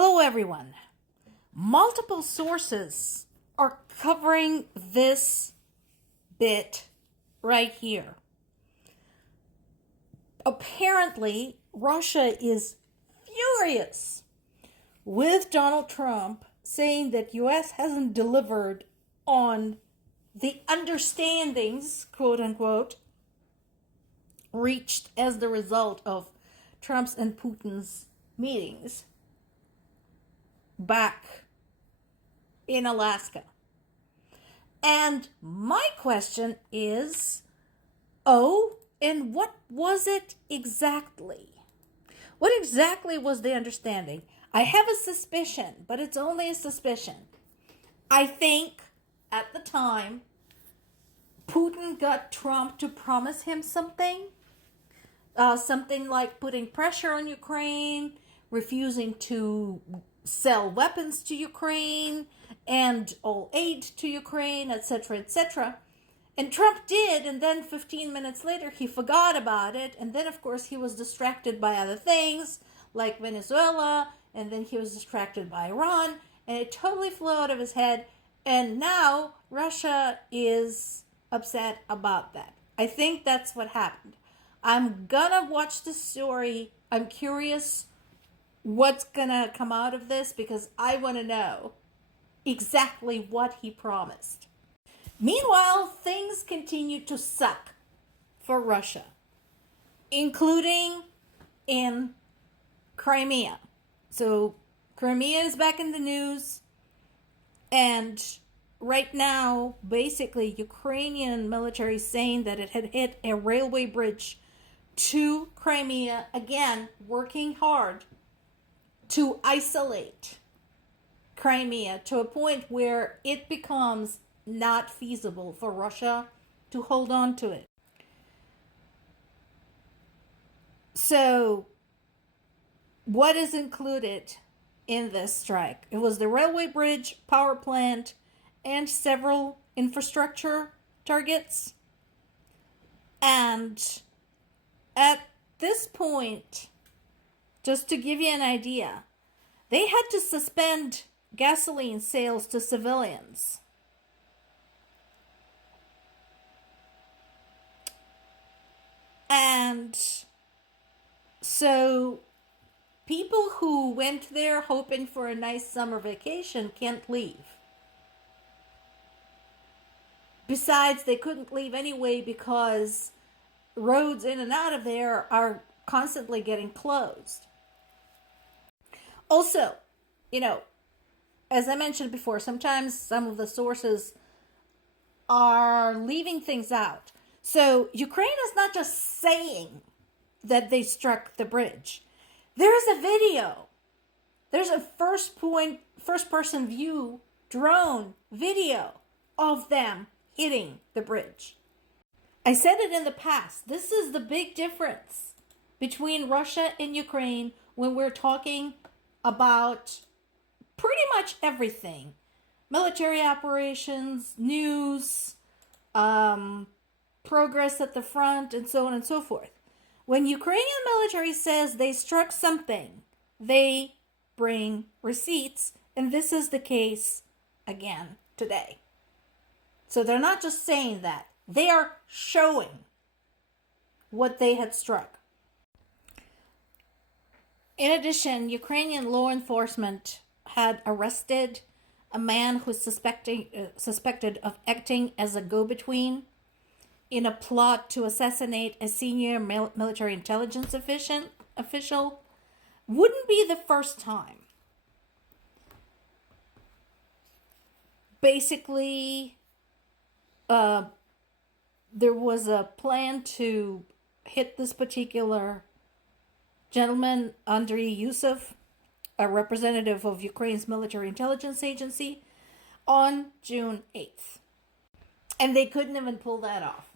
Hello, everyone. Multiple sources are covering this bit right here. Apparently, Russia is furious with Donald Trump saying that US hasn't delivered on the understandings, quote unquote, reached as the result of Trump's and Putin's meetings back in Alaska. And my question is, and what was it exactly? What exactly was the understanding? I have a suspicion, but it's only a suspicion. I think at the time, Putin got Trump to promise him something like putting pressure on Ukraine, refusing to sell weapons to Ukraine, and all aid to Ukraine, etc., etc. And Trump did, and then 15 minutes later, he forgot about it. And then, of course, he was distracted by other things, like Venezuela, and then he was distracted by Iran, and it totally flew out of his head. And now Russia is upset about that. I think that's what happened. I'm gonna watch the story. I'm curious what's gonna come out of this because I want to know exactly what he promised. Meanwhile, things continue to suck for Russia, including in Crimea. So Crimea is back in the news, and right now, basically, Ukrainian military is saying that it had hit a railway bridge to Crimea, again, working hard to isolate Crimea to a point where it becomes not feasible for Russia to hold on to it. So, what is included in this strike? It was the railway bridge, power plant, and several infrastructure targets. And at this point, just to give you an idea, they had to suspend gasoline sales to civilians. And so people who went there hoping for a nice summer vacation can't leave. Besides, they couldn't leave anyway because roads in and out of there are constantly getting closed. Also, as I mentioned before, sometimes some of the sources are leaving things out. So Ukraine is not just saying that they struck the bridge. There is a video. There's a first-person view drone video of them hitting the bridge. I said it in the past. This is the big difference between Russia and Ukraine when we're talking about pretty much everything. Military operations, news, progress at the front, and so on and so forth. When Ukrainian military says they struck something, they bring receipts, and this is the case again today. So they're not just saying that. They are showing what they had struck. In addition, Ukrainian law enforcement had arrested a man who's suspected of acting as a go-between in a plot to assassinate a senior military intelligence official. Wouldn't be the first time. Basically, there was a plan to hit this particular gentleman, Andriy Yusuf, a representative of Ukraine's military intelligence agency, on June 8th. And they couldn't even pull that off.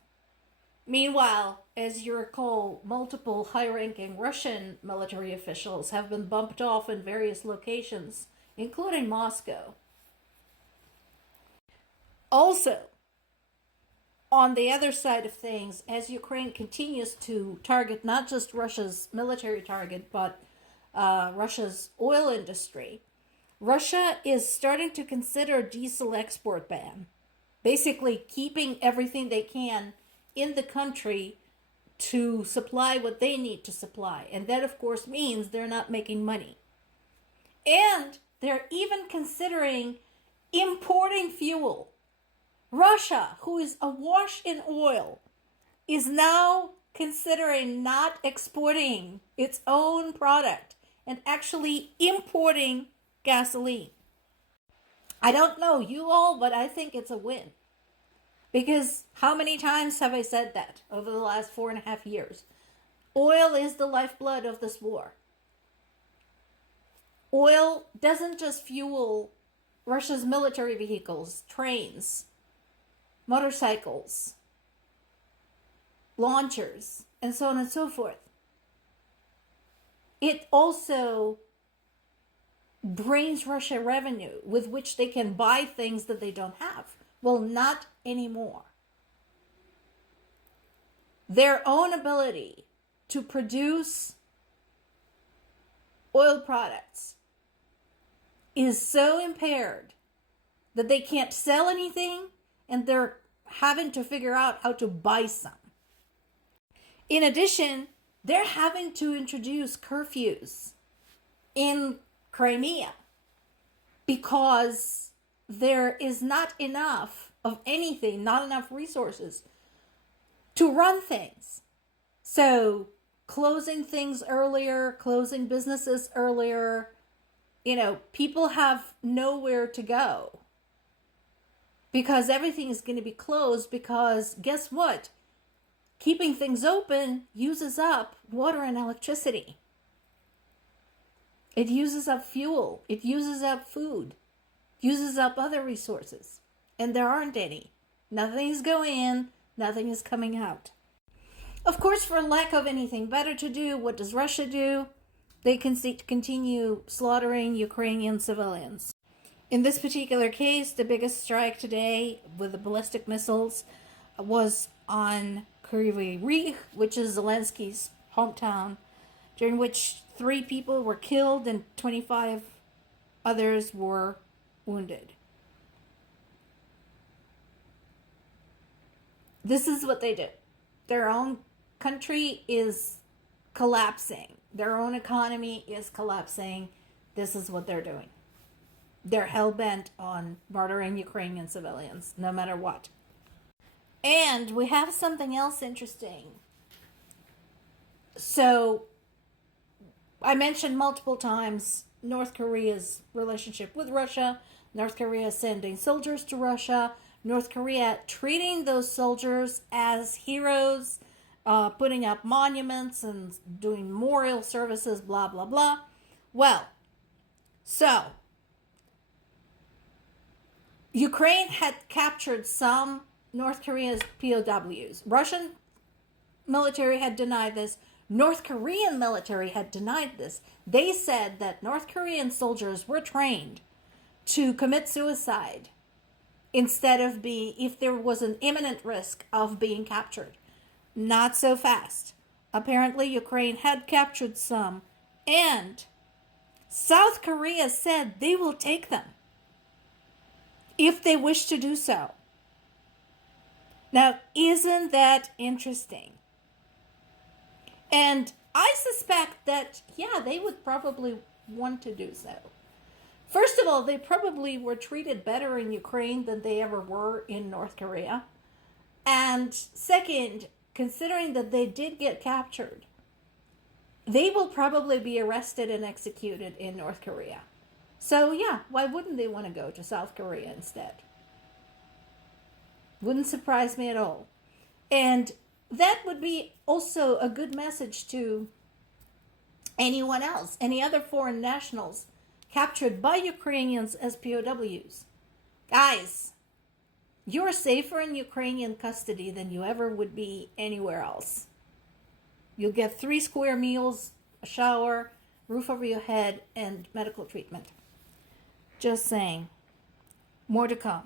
Meanwhile, as you recall, multiple high-ranking Russian military officials have been bumped off in various locations, including Moscow. Also, on the other side of things, as Ukraine continues to target not just Russia's military target, but Russia's oil industry. Russia is starting to consider diesel export ban, basically keeping everything they can in the country to supply what they need to supply. And that, of course, means they're not making money. And they're even considering importing fuel. Russia, who is awash in oil, is now considering not exporting its own product and actually importing gasoline. I don't know you all, but I think it's a win. Because how many times have I said that over the last 4.5 years? Oil is the lifeblood of this war. Oil doesn't just fuel Russia's military vehicles, trains, motorcycles, launchers, and so on and so forth. It also brings Russia revenue with which they can buy things that they don't have. Well, not anymore. Their own ability to produce oil products is so impaired that they can't sell anything, and they're having to figure out how to buy some. In addition, they're having to introduce curfews in Crimea because there is not enough of anything, not enough resources to run things. So closing things earlier, closing businesses earlier, people have nowhere to go because everything is going to be closed, because guess what? Keeping things open uses up water and electricity. It uses up fuel. It uses up food. Uses up other resources. And there aren't any. Nothing is going in. Nothing is coming out. Of course, for lack of anything better to do, what does Russia do? They continue slaughtering Ukrainian civilians. In this particular case, the biggest strike today with the ballistic missiles was on Crimea, which is Zelensky's hometown, during which 3 people were killed and 25 others were wounded. This is what they do. Their own country is collapsing. Their own economy is collapsing. This is what they're doing. They're hell-bent on murdering Ukrainian civilians, no matter what. And we have something else interesting. So, I mentioned multiple times North Korea's relationship with Russia, North Korea sending soldiers to Russia, North Korea treating those soldiers as heroes, putting up monuments and doing memorial services, blah, blah, blah. Well, so, Ukraine had captured some North Korea's POWs. Russian military had denied this. North Korean military had denied this. They said that North Korean soldiers were trained to commit suicide instead of if there was an imminent risk of being captured. Not so fast. Apparently, Ukraine had captured some, and South Korea said they will take them if they wish to do so. Now, isn't that interesting? And I suspect that, they would probably want to do so. First of all, they probably were treated better in Ukraine than they ever were in North Korea. And second, considering that they did get captured, they will probably be arrested and executed in North Korea. So why wouldn't they want to go to South Korea instead? Wouldn't surprise me at all. And that would be also a good message to anyone else, any other foreign nationals captured by Ukrainians as POWs. Guys, you're safer in Ukrainian custody than you ever would be anywhere else. You'll get 3 square meals, a shower, roof over your head, and medical treatment. Just saying. More to come.